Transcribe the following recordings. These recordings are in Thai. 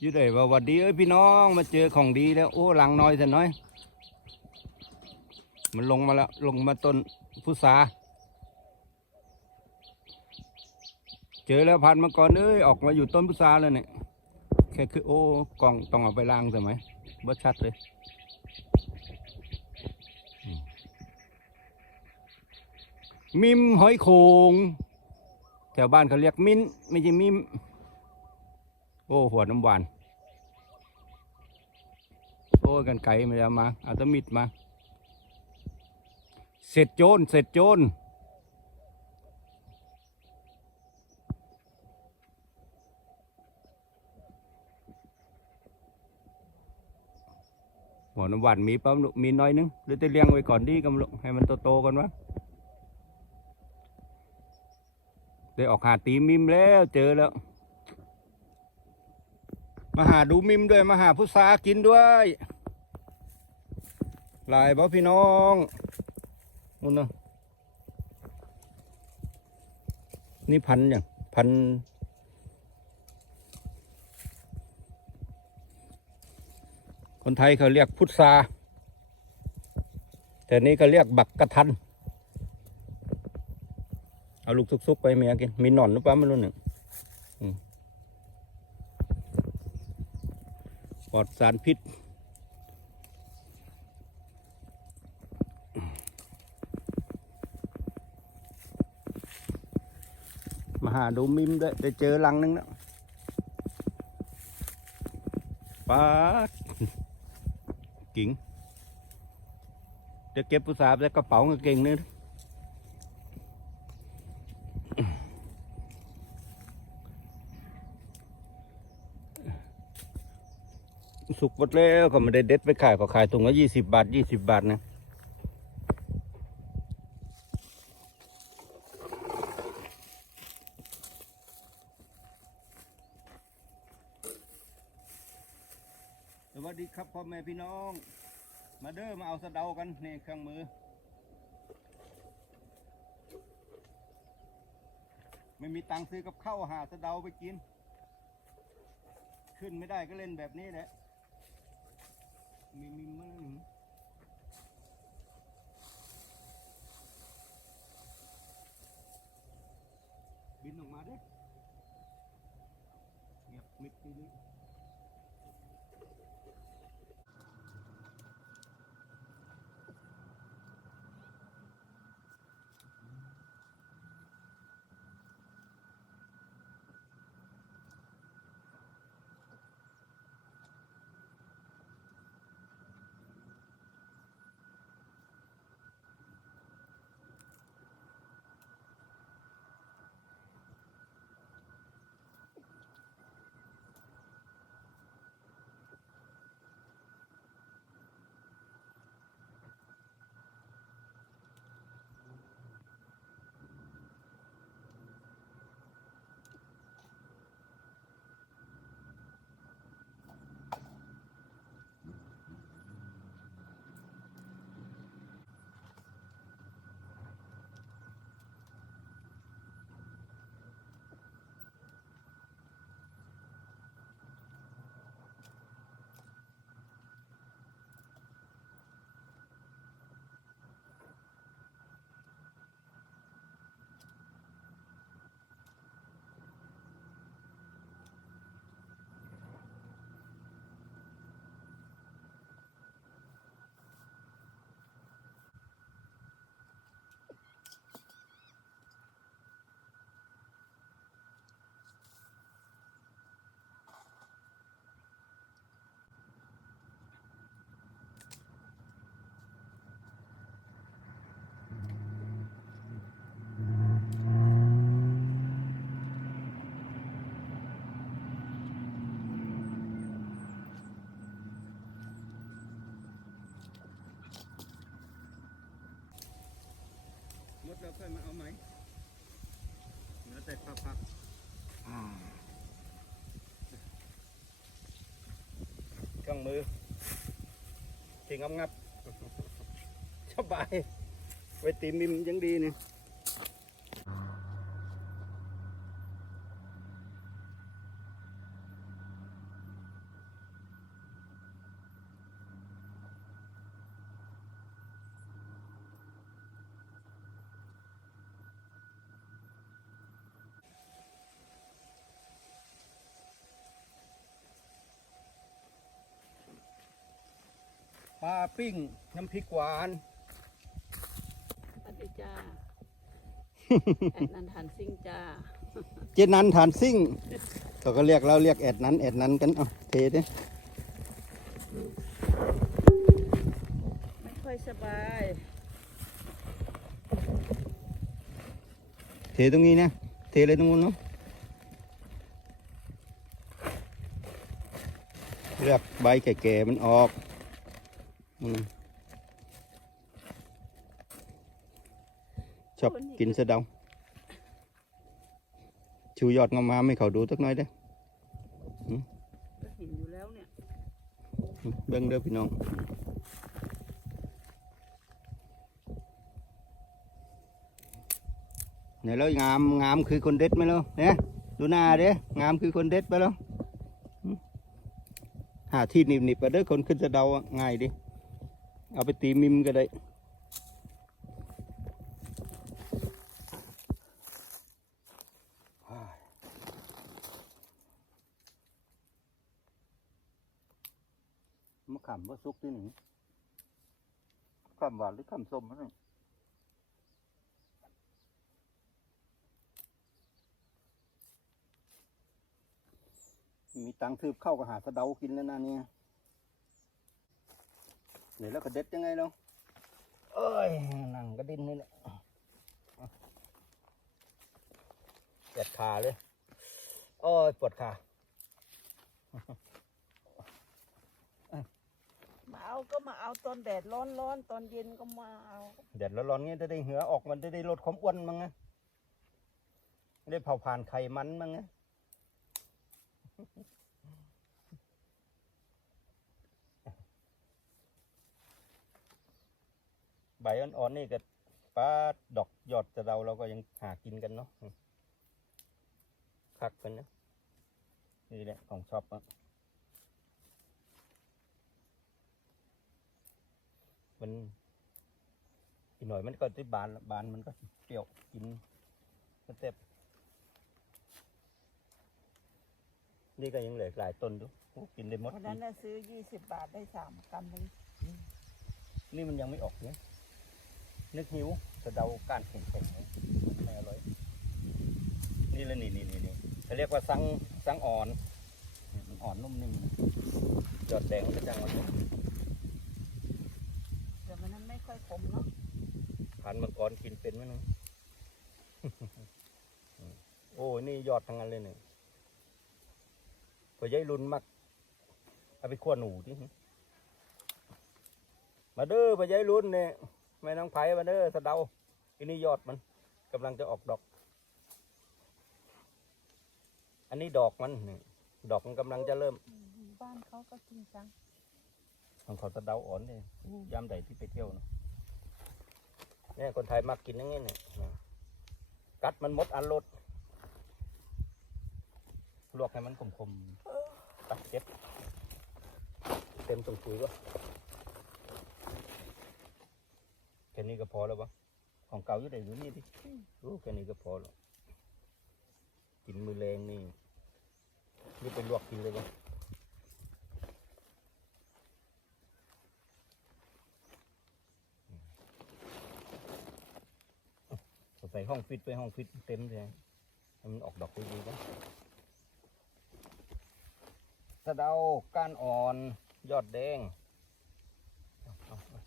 อยู่ได้ว่าวัดดีเอ้ยพี่น้องมาเจอของดีแล้วโอ้หลังน้อยสันน้อย มันลงมาแล้วลงมาต้นพุทราเจอแล้วพันมาก่อนเอ้ยออกมาอยู่ต้นพุทราแล้วเนี่ยแค่คือโอ้กล่องต้องเอาไปล้างใช่ไหมบ่ชัดเลยมมิมหอยโขงแถวบ้านเขาเรียกมิ้นไม่ใช่มิม โอ้หัวน้ำหวานโอ้กันไก่มาจะมาเอาตะมิดมา เสร็จโจรเสร็จโจรหัวน้ำหวานมีปั๊มลูกมีน้อยนึงหรือจะเลี้ยงไว้ก่อนดีกำลังให้มันโตๆก่อนวะได้ออกหาตีมิมแล้วเจอแล้ว มาหาดูมิมด้วยมาหาพุทรากินด้วยลายบ่พี่น้องนู่นนะนี่พันอย่างพันคนไทยเขาเรียกพุทราแต่นี้ก็เรียกบักกระทัน เอาลูกซุกๆไปเมียกิน มีหนอนหรือเปล่าไม่รู้หนึ่ง ลอดสารพิษ มาหาดูมิมด้วยได้เจอลังนึงแล้วป้าดกิ่งจะเก็บผู้สาวใส่กระเป๋ากางเกงนึ สุกหมดแล้วก็ไม่ได้เด็ดไปขายก็ขายถุงละยี่สิบบาทยี่สิบบาทนะสวัสดีครับพ่อแม่พี่น้อง มาเด้อมาเอาสะเดากันนี่เครื่องมือ ไม่มีตังค์ซื้อกับข้าวหาสะเดาไปกิน ขึ้นไม่ได้ก็เล่นแบบนี้แหละ มีมีมื ค่อยมาเอาไหมเหลือแต่ผักๆอ่าเครื่องมือที่งับงับสบาย ไว้ตีมิมยังดีนี่ ปลาปิ้ง น้ำพริกหวานสวัสดีจ้าแอดนันทานซิ่งจ้าเจนันฐานซิ่งเขาก็เรียกเราเรียกแอดนั้นแอดนั้นกันเอาเทดิไม่ค่อยสบายเทตรงนี้นะเทเลยตรงนู้นเนาะเลือกใบแก่ๆมันออกอืม ชอบกินสะเดาชูยอดงามๆให้เขาดูสักหน่อยเด้อก็เห็นอยู่แล้วเนี่ย เบิ่งเด้อพี่น้องเนี่ยแล้วงามงามคือคนเด็ดไหมล่ะเนี่ยดูหน้าเด้งามคือคนเด็ดไปแล้วหึหาที่หนิบๆไปเด้อคนขึ้นสะเดาอะง่ายดิ เอาไปตีมิมก็ได้มะขามว่าซุกที่หนึ่งขามหวานหรือขามส้มนี่ยมีตังค์ซื้อข้าวก็หาสะเดากินแล้วนะเนี่ย ดี๋ยวแล้วก็เด็ดยังไงเราเอ้ยหนังกระดินนี่แหละปวดขาเลยโอ้ยปวดขามาเอาก็มาเอาตอนแดดร้อนร้อนๆตอนเย็นก็มาเอาเด็ดแล้วร้อนๆเงี้ยจะได้เหงื่อออกมันจะได้ลดความอ้วนมั้งไงได้เผาผ่านไขมันมั้งไง ใบอ่อนๆนี่ก็ป้าดดอกยอดจะเราเราก็ยังหากินกันเนาะคักกันนะนี่แหละของชอบอะมันอีกหน่อยมันก็จะบานละบานมันก็เปรี้ยวกินสเต็ปนี่ก็ยังเหลืออีกหลายต้นดูโอ้กินได้หมดวันนั้นน่ะซื้อยี่สิบบาทได้สามกำเลยนี่มันยังไม่ออกเนี่ย นึกหิวสะเดาก้านแข็งๆเนี่ยมันไม่อร่อย นี่ละนี่นี่นี่นี่เขาเรียกว่าสังสังอ่อนเนี่ยมันอ่อนนุ่มนิ่มนะยอดแดงก็จังวันนี้แต่วันนั้นไม่ค่อยขมเนาะพันมังกรกินเป็นไหมนึงโอ้ยนี่ยอดทั้งนั้นเลยเนี่ยพอใหญ่รุนมักเอาไปขั้วหนูดิมาเด้อพอใหญ่รุนเนี่ย แม่น้องไผ่มาเด้อสะเดาอันนี้ยอดมันกำลังจะออกดอก อันนี้ดอกมันนี่ดอกมันกำลังจะเริ่มอืมบ้านเขาก็จริงจังของเขาสะเดาอ่อนเลยยามใดที่ไปเที่ยวนะเนี่ยคนไทยมักกินอย่างนี้เนี่ยกัดมันหมดอันรสลวกให้มันขมๆตัดเจ็บเต็มตรงคุยวะ แค่นี้ก็พอแล้ววะของเก่าอยู่ไหนอยู่นี่ดิรู้แค่นี้ก็พอแล้วกินมือแรงนี่นี่เป็นลวกกินเลยวะใส่ห้องฟิตไปห้องฟิตเต็มเลยมันออกดอกดีๆนะสะเดาก้านอ่อน ยอดแดงเอาเอาเอา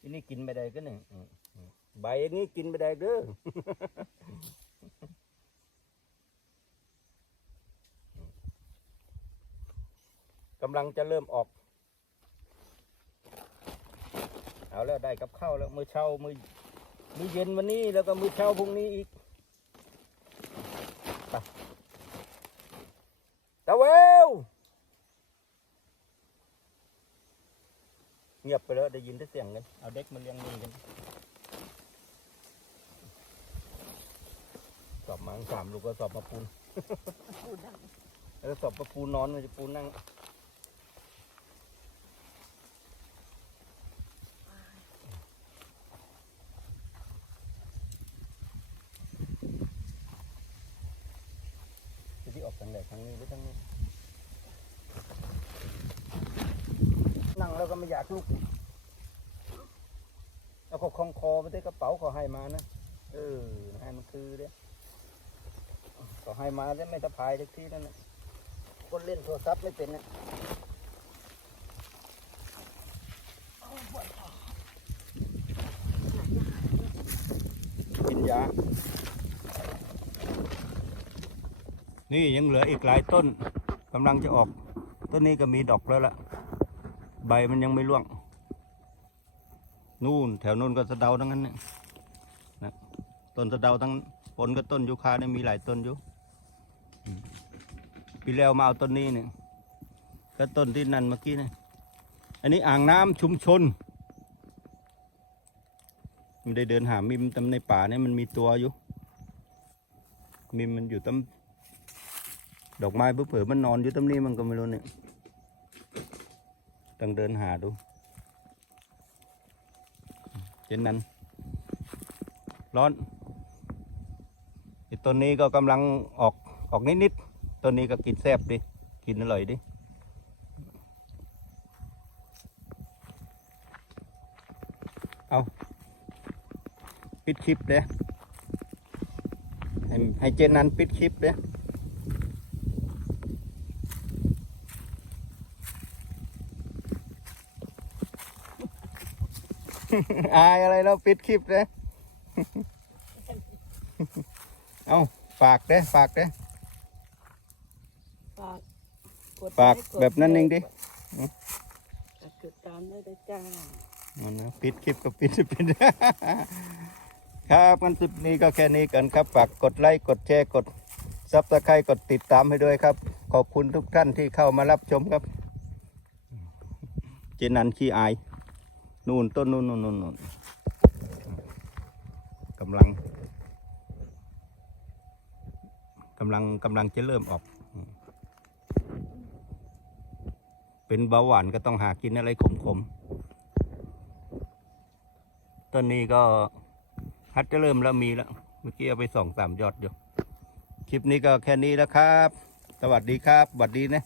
อั นนี้กินไม่ได้ก็หนึ่งใบอันนี้กินไม่ได้เด้อกำลังจะเริ่มออก เอาแล้วได้กับข้าวแล้วมือเช้ามือมือเย็นวันนี้แล้วก็มือเช้าพรุ่งนี้อีกไปตะเววเงียบไปแล้วได้ยินแต่เสียงกันเอาเด็กมาเลี้ยงนี่กันสอบมังสามลูกก็สอบมาปูนพูดดังแล้วสอบมาปูนนอนมันจะปูนนั่งจะที่ออกทางไหนทางนี้หรือทางนี้ แล้วก็ไม่อยากลุกแล้วก็คล้องคอไปที่กระเป๋าเขา ให้มานะ เออให้มันคือเด้เขาให้มาได้ไม่สะพายทุกที่นั่นนะคนเล่นโทรศัพท์ไม่เป็นนะกินยา นี่ยังเหลืออีกหลายต้นกำลังจะออก ต้นนี้ก็มีดอกแล้วล่ะ ใบมันยังไม่ร่วง นู่นแถวนู่นก็สะเดาทั้งนั้นเนี่ยน ต้นสะเดาทั้งผลกับต้นยูคาเนี่ยมีหลายต้นอยู่ปีแล้วมาเอาต้นนี้เนี่ยก็ต้นที่นั่นเมื่อกี้เนี่ยอันนี้อ่างน้ำชุมชนไม่ได้เดินหามิมตำในป่าเนี่ยมันมีตัวอยู่มิมมันอยู่ตำดอกไม้เผื่อๆมันนอนอยู่ตำนี้มันก็ไม่รู้เนี่ยต้องเดินหาดูเช่นนั้นร้อน ต้นนี้ก็กำลังออกออกนิดๆต้นนี้ก็กินแซ่บดิ กินอร่อยดิเอาปิดคลิปเด้ให้ให้เจนนั้นปิดคลิปเด้อายอะไรแล้วปิดคลิปเด้ เอาฝากเด้ฝากเด้ฝากกดฝากไลค์กแบบนั้นเองดิแชร์กดติดตามด้วยนะจ้ามันนะปิดคลิปก็ปิดปิด ครับมันคลิปนี้ก็แค่นี้กันครับ ฝากกดไลค์กดแชร์กดซับสไครต์กดติดตามให้ด้วยครับ ขอบคุณทุกท่านที่เข้ามารับชมครับ เจนันขี้อาย นู่นต้นนู่นนู่นนู่นนู่นกำลัง กำลังกำลังจะเริ่มออก เป็นเบาหวานก็ต้องหากินอะไรขมๆต้นนี้ก็ฮัดจะเริ่มแล้วมีแล้ว เมื่อกี้เอาไปสองสามยอดอยู่ คลิปนี้ก็แค่นี้แล้วครับ สวัสดีครับสวัสดีนะ